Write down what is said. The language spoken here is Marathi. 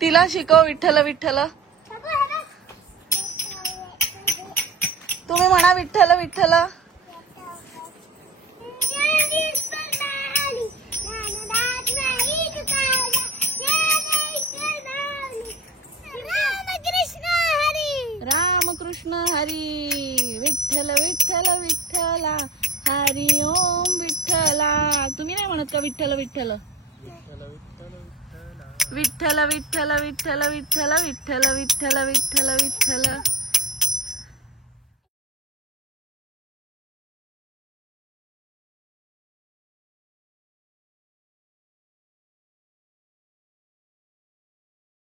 तिला शिकव विठ्ठल विठ्ठल. तुम्ही म्हणा विठ्ठल विठ्ठल. रामकृष्ण हरी. विठ्ठल विठ्ठल विठ्ठला हरी ओम विठ्ठला. तुम्ही नाही म्हणत का विठ्ठल विठ्ठल. विठ्ठल विठ्ठल विठ्ठल विठ्ठल विठ्ठल विठ्ठल विठ्ठल विठ्ठल.